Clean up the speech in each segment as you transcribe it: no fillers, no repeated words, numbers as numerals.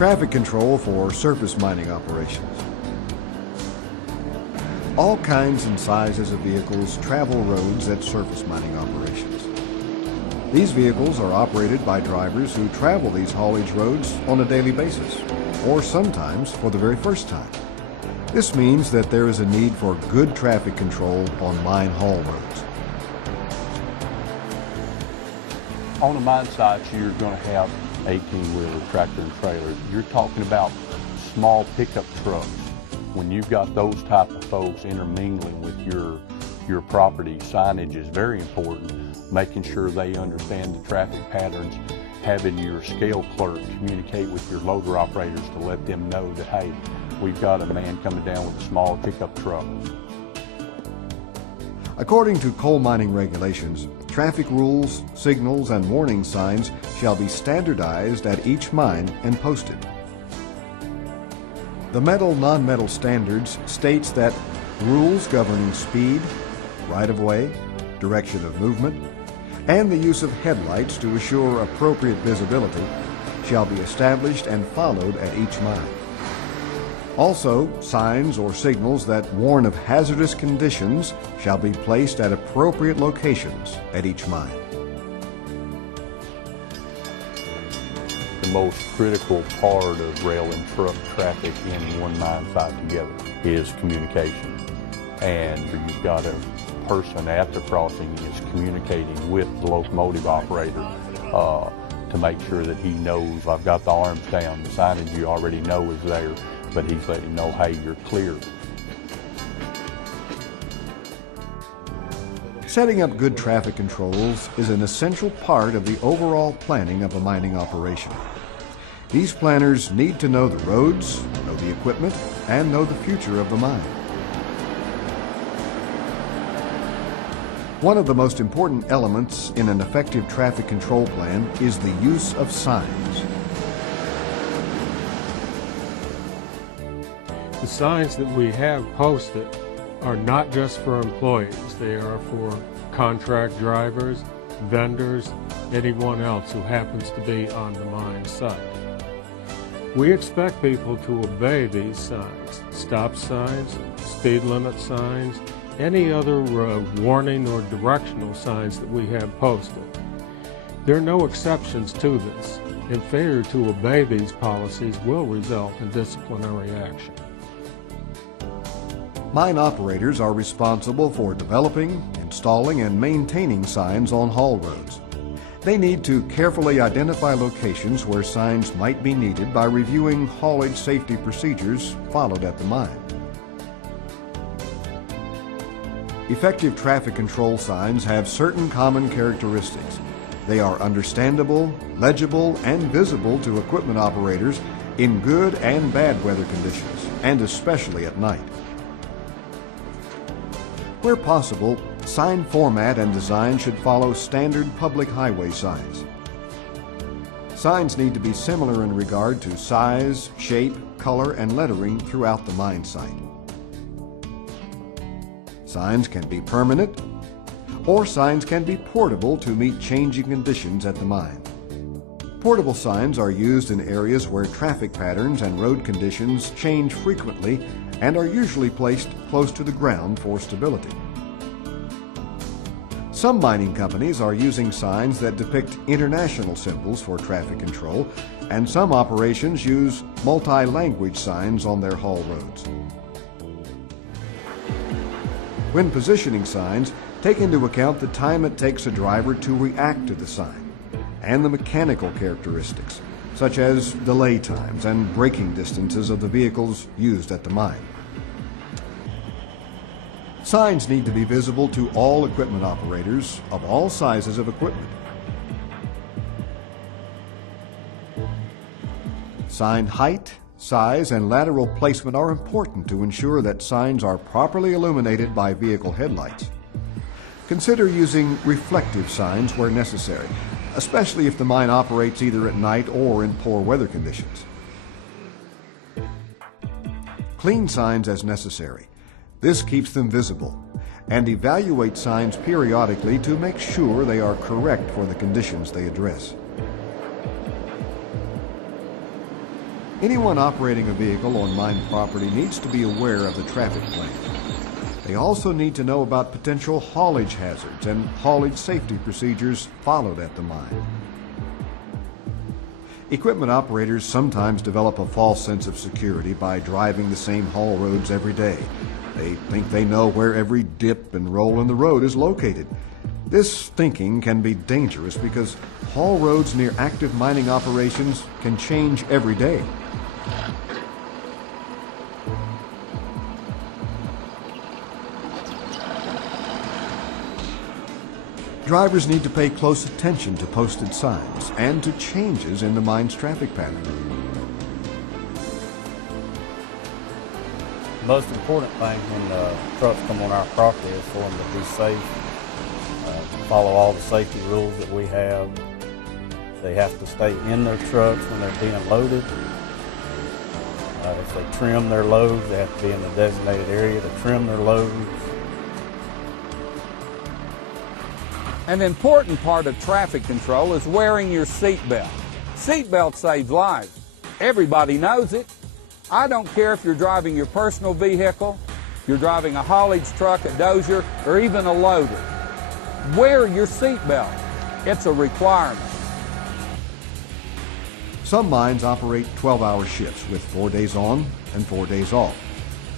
Traffic control for surface mining operations. All kinds and sizes of vehicles travel roads at surface mining operations. These vehicles are operated by drivers who travel these haulage roads on a daily basis, or sometimes for the very first time. This means that there is a need for good traffic control on mine haul roads. On the mine sites, you're going to have 18-wheeler tractor and trailer. You're talking about small pickup trucks. When you've got those type of folks intermingling with your property, signage is very important. Making sure they understand the traffic patterns, having your scale clerk communicate with your loader operators to let them know that, hey, we've got a man coming down with a small pickup truck. According to coal mining regulations, traffic rules, signals, and warning signs shall be standardized at each mine and posted. The Metal Non-Metal Standards states that rules governing speed, right-of-way, direction of movement, and the use of headlights to assure appropriate visibility shall be established and followed at each mine. Also, signs or signals that warn of hazardous conditions shall be placed at appropriate locations at each mine. The most critical part of rail and truck traffic in one mine site together is communication. And you've got a person at the crossing is communicating with the locomotive operator to make sure that he knows, I've got the arms down, the signage you already know is there, but he's letting you know, hey, you're clear. Setting up good traffic controls is an essential part of the overall planning of a mining operation. These planners need to know the roads, know the equipment, and know the future of the mine. One of the most important elements in an effective traffic control plan is the use of signs. The signs that we have posted are not just for employees. They are for contract drivers, vendors, anyone else who happens to be on the mine site. We expect people to obey these signs, stop signs, speed limit signs, any other warning or directional signs that we have posted. There are no exceptions to this, and failure to obey these policies will result in disciplinary action. Mine operators are responsible for developing, installing, and maintaining signs on haul roads. They need to carefully identify locations where signs might be needed by reviewing haulage safety procedures followed at the mine. Effective traffic control signs have certain common characteristics. They are understandable, legible, and visible to equipment operators in good and bad weather conditions, and especially at night. Where possible, sign format and design should follow standard public highway signs. Signs need to be similar in regard to size, shape, color, and lettering throughout the mine site. Signs can be permanent, or signs can be portable to meet changing conditions at the mine. Portable signs are used in areas where traffic patterns and road conditions change frequently and are usually placed close to the ground for stability. Some mining companies are using signs that depict international symbols for traffic control, and some operations use multi-language signs on their haul roads. When positioning signs, take into account the time it takes a driver to react to the sign and the mechanical characteristics, such as delay times and braking distances of the vehicles used at the mine. Signs need to be visible to all equipment operators of all sizes of equipment. Sign height, size, and lateral placement are important to ensure that signs are properly illuminated by vehicle headlights. Consider using reflective signs where necessary, especially if the mine operates either at night or in poor weather conditions. Clean signs as necessary. This keeps them visible, and evaluate signs periodically to make sure they are correct for the conditions they address. Anyone operating a vehicle on mine property needs to be aware of the traffic plan. They also need to know about potential haulage hazards and haulage safety procedures followed at the mine. Equipment operators sometimes develop a false sense of security by driving the same haul roads every day. They think they know where every dip and roll in the road is located. This thinking can be dangerous because haul roads near active mining operations can change every day. Drivers need to pay close attention to posted signs and to changes in the mine's traffic pattern. The most important thing when trucks come on our property is for them to be safe, follow all the safety rules that we have. They have to stay in their trucks when they're being loaded. If they trim their loads, they have to be in the designated area to trim their loads. An important part of traffic control is wearing your seatbelt. Seatbelt saves lives. Everybody knows it. I don't care if you're driving your personal vehicle, you're driving a haulage truck, a dozer, or even a loader. Wear your seatbelt. It's a requirement. Some mines operate 12-hour shifts with 4 days on and 4 days off.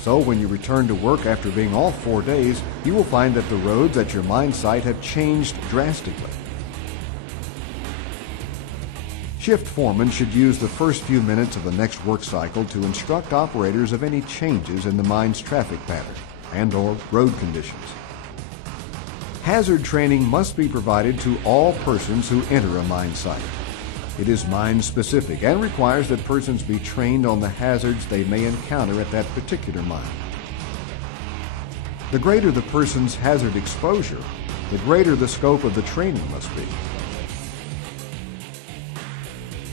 So when you return to work after being off 4 days, you will find that the roads at your mine site have changed drastically. Shift foremen should use the first few minutes of the next work cycle to instruct operators of any changes in the mine's traffic pattern and/or road conditions. Hazard training must be provided to all persons who enter a mine site. It is mine-specific and requires that persons be trained on the hazards they may encounter at that particular mine. The greater the person's hazard exposure, the greater the scope of the training must be.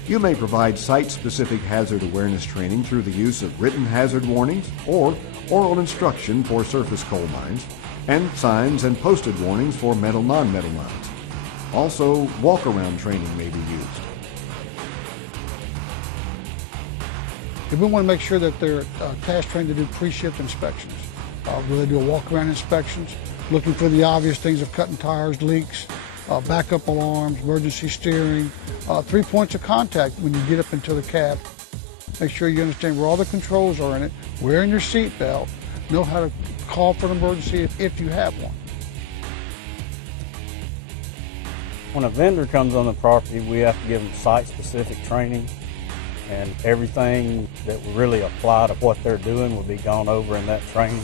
You may provide site-specific hazard awareness training through the use of written hazard warnings or oral instruction for surface coal mines, and signs and posted warnings for metal non-metal mines. Also, walk-around training may be used. We want to make sure that they're task trained to do pre-shift inspections, where they do a walk-around inspections, looking for the obvious things of cutting tires, leaks, backup alarms, emergency steering, 3 points of contact when you get up into the cab. Make sure you understand where all the controls are in it, wearing your seat belt, know how to call for an emergency if you have one. When a vendor comes on the property, we have to give them site-specific training, and everything that will really apply to what they're doing will be gone over in that training.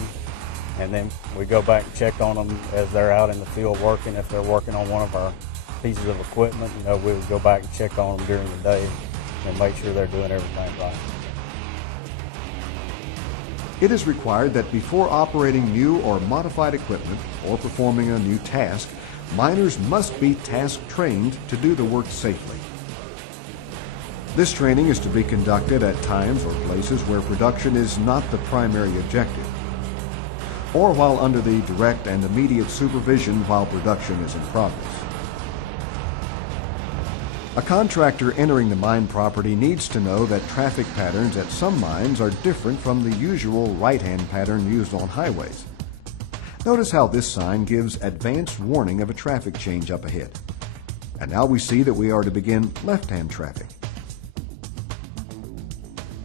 And then we go back and check on them as they're out in the field working. If they're working on one of our pieces of equipment, we would go back and check on them during the day and make sure they're doing everything right. It is required that before operating new or modified equipment or performing a new task, miners must be task trained to do the work safely. This training is to be conducted at times or places where production is not the primary objective, or while under the direct and immediate supervision while production is in progress. A contractor entering the mine property needs to know that traffic patterns at some mines are different from the usual right-hand pattern used on highways. Notice how this sign gives advance warning of a traffic change up ahead. And now we see that we are to begin left-hand traffic.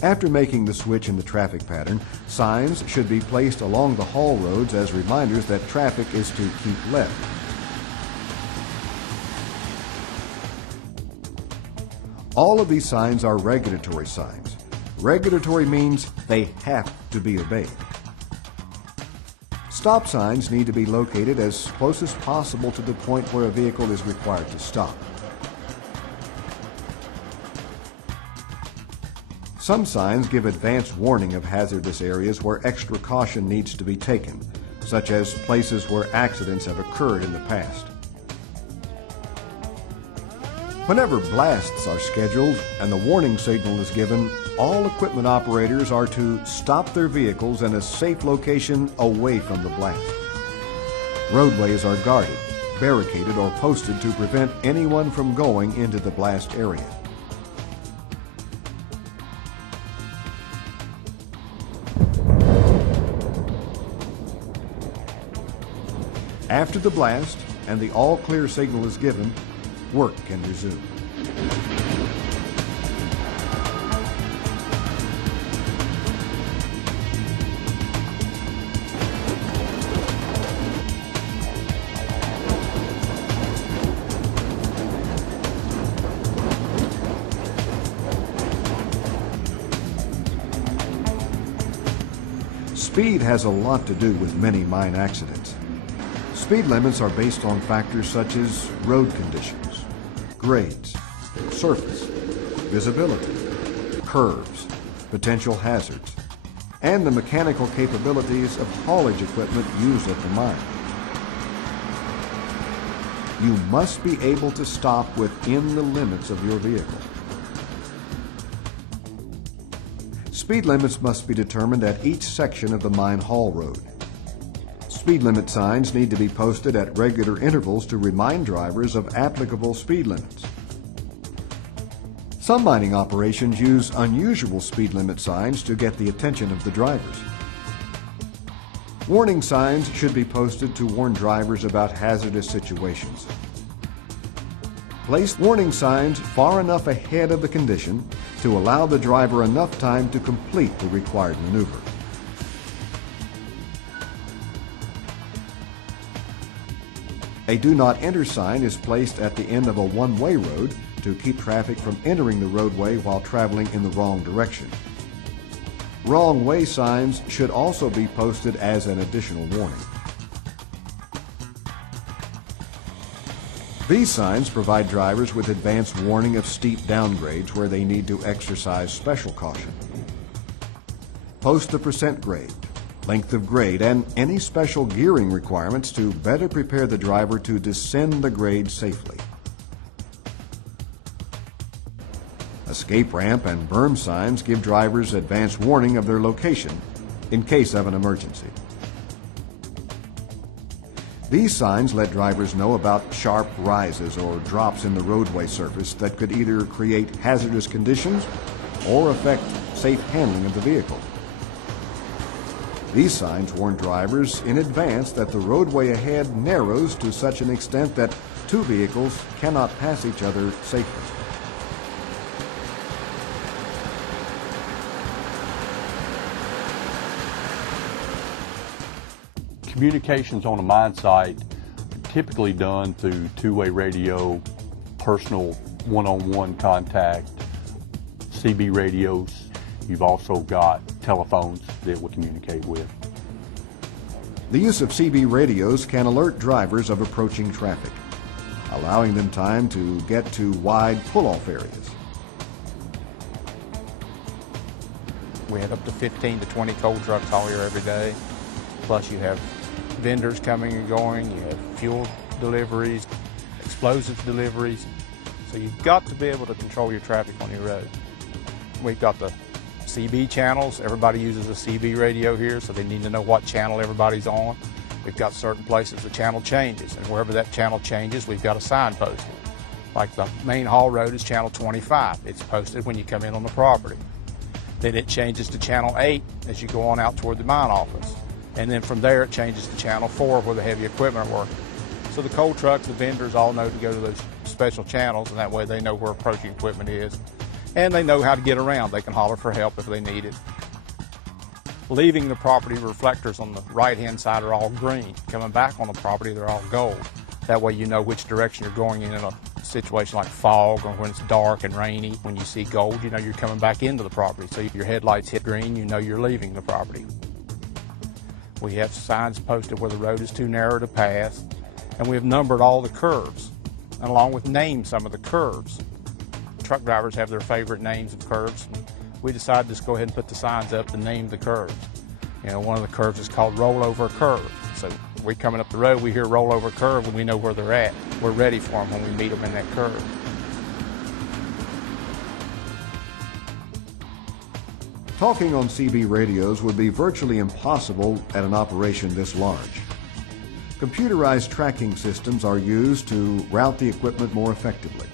After making the switch in the traffic pattern, signs should be placed along the haul roads as reminders that traffic is to keep left. All of these signs are regulatory signs. Regulatory means they have to be obeyed. Stop signs need to be located as close as possible to the point where a vehicle is required to stop. Some signs give advance warning of hazardous areas where extra caution needs to be taken, such as places where accidents have occurred in the past. Whenever blasts are scheduled and the warning signal is given, all equipment operators are to stop their vehicles in a safe location away from the blast. Roadways are guarded, barricaded, or posted to prevent anyone from going into the blast area. After the blast and the all clear signal is given, work can resume. Speed has a lot to do with many mine accidents. Speed limits are based on factors such as road conditions, grades, surface, visibility, curves, potential hazards, and the mechanical capabilities of haulage equipment used at the mine. You must be able to stop within the limits of your vehicle. Speed limits must be determined at each section of the mine haul road. Speed limit signs need to be posted at regular intervals to remind drivers of applicable speed limits. Some mining operations use unusual speed limit signs to get the attention of the drivers. Warning signs should be posted to warn drivers about hazardous situations. Place warning signs far enough ahead of the condition to allow the driver enough time to complete the required maneuver. A do not enter sign is placed at the end of a one-way road to keep traffic from entering the roadway while traveling in the wrong direction. Wrong way signs should also be posted as an additional warning. These signs provide drivers with advance warning of steep downgrades where they need to exercise special caution. Post the percent grade, length of grade, and any special gearing requirements to better prepare the driver to descend the grade safely. Escape ramp and berm signs give drivers advance warning of their location in case of an emergency. These signs let drivers know about sharp rises or drops in the roadway surface that could either create hazardous conditions or affect safe handling of the vehicle. These signs warn drivers in advance that the roadway ahead narrows to such an extent that two vehicles cannot pass each other safely. Communications on a mine site typically done through two-way radio, personal one-on-one contact, CB radios. You've also got telephones that we communicate with. The use of CB radios can alert drivers of approaching traffic, allowing them time to get to wide pull-off areas. We have up to 15 to 20 coal trucks haul here every day. Plus you have vendors coming and going, you have fuel deliveries, explosives deliveries. So you've got to be able to control your traffic on your road. We've got the CB channels. Everybody uses a CB radio here, so they need to know what channel everybody's on. We've got certain places the channel changes, and wherever that channel changes, we've got a sign posted. Like the main haul road is channel 25. It's posted when you come in on the property. Then it changes to channel 8 as you go on out toward the mine office. And then from there it changes to channel 4 where the heavy equipment are working. So the coal trucks, the vendors all know to go to those special channels, and that way they know where approaching equipment is. And they know how to get around. They can holler for help if they need it. Leaving the property, reflectors on the right-hand side are all green. Coming back on the property, they're all gold. That way you know which direction you're going in a situation like fog or when it's dark and rainy. When you see gold, you know you're coming back into the property. So if your headlights hit green, you know you're leaving the property. We have signs posted where the road is too narrow to pass, and we have numbered all the curves, and along with named some of the curves. Truck drivers have their favorite names of curves. We decided to just go ahead and put the signs up to name the curves. You know, one of the curves is called rollover curve. So we're coming up the road, we hear rollover curve, and we know where they're at. We're ready for them when we meet them in that curve. Talking on CB radios would be virtually impossible at an operation this large. Computerized tracking systems are used to route the equipment more effectively.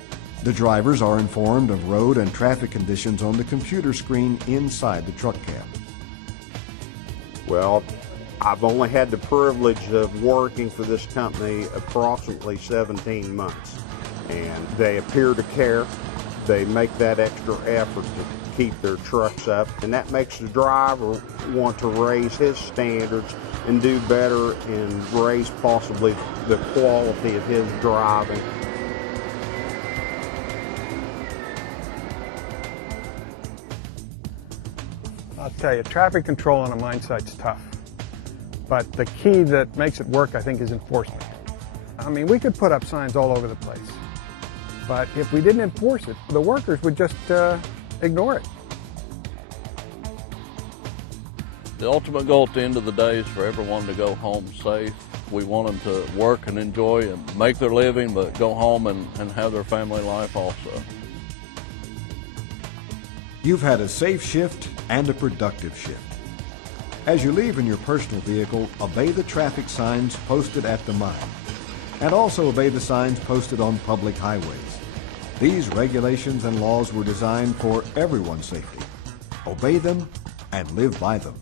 The drivers are informed of road and traffic conditions on the computer screen inside the truck cab. Well, I've only had the privilege of working for this company approximately 17 months, and they appear to care. They make that extra effort to keep their trucks up, and that makes the driver want to raise his standards and do better and raise possibly the quality of his driving. I'll tell you, traffic control on a mine site's tough. But the key that makes it work, I think, is enforcement. I mean, we could put up signs all over the place. But if we didn't enforce it, the workers would just ignore it. The ultimate goal at the end of the day is for everyone to go home safe. We want them to work and enjoy and make their living, but go home and have their family life also. You've had a safe shift and a productive shift. As you leave in your personal vehicle, obey the traffic signs posted at the mine, and also obey the signs posted on public highways. These regulations and laws were designed for everyone's safety. Obey them and live by them.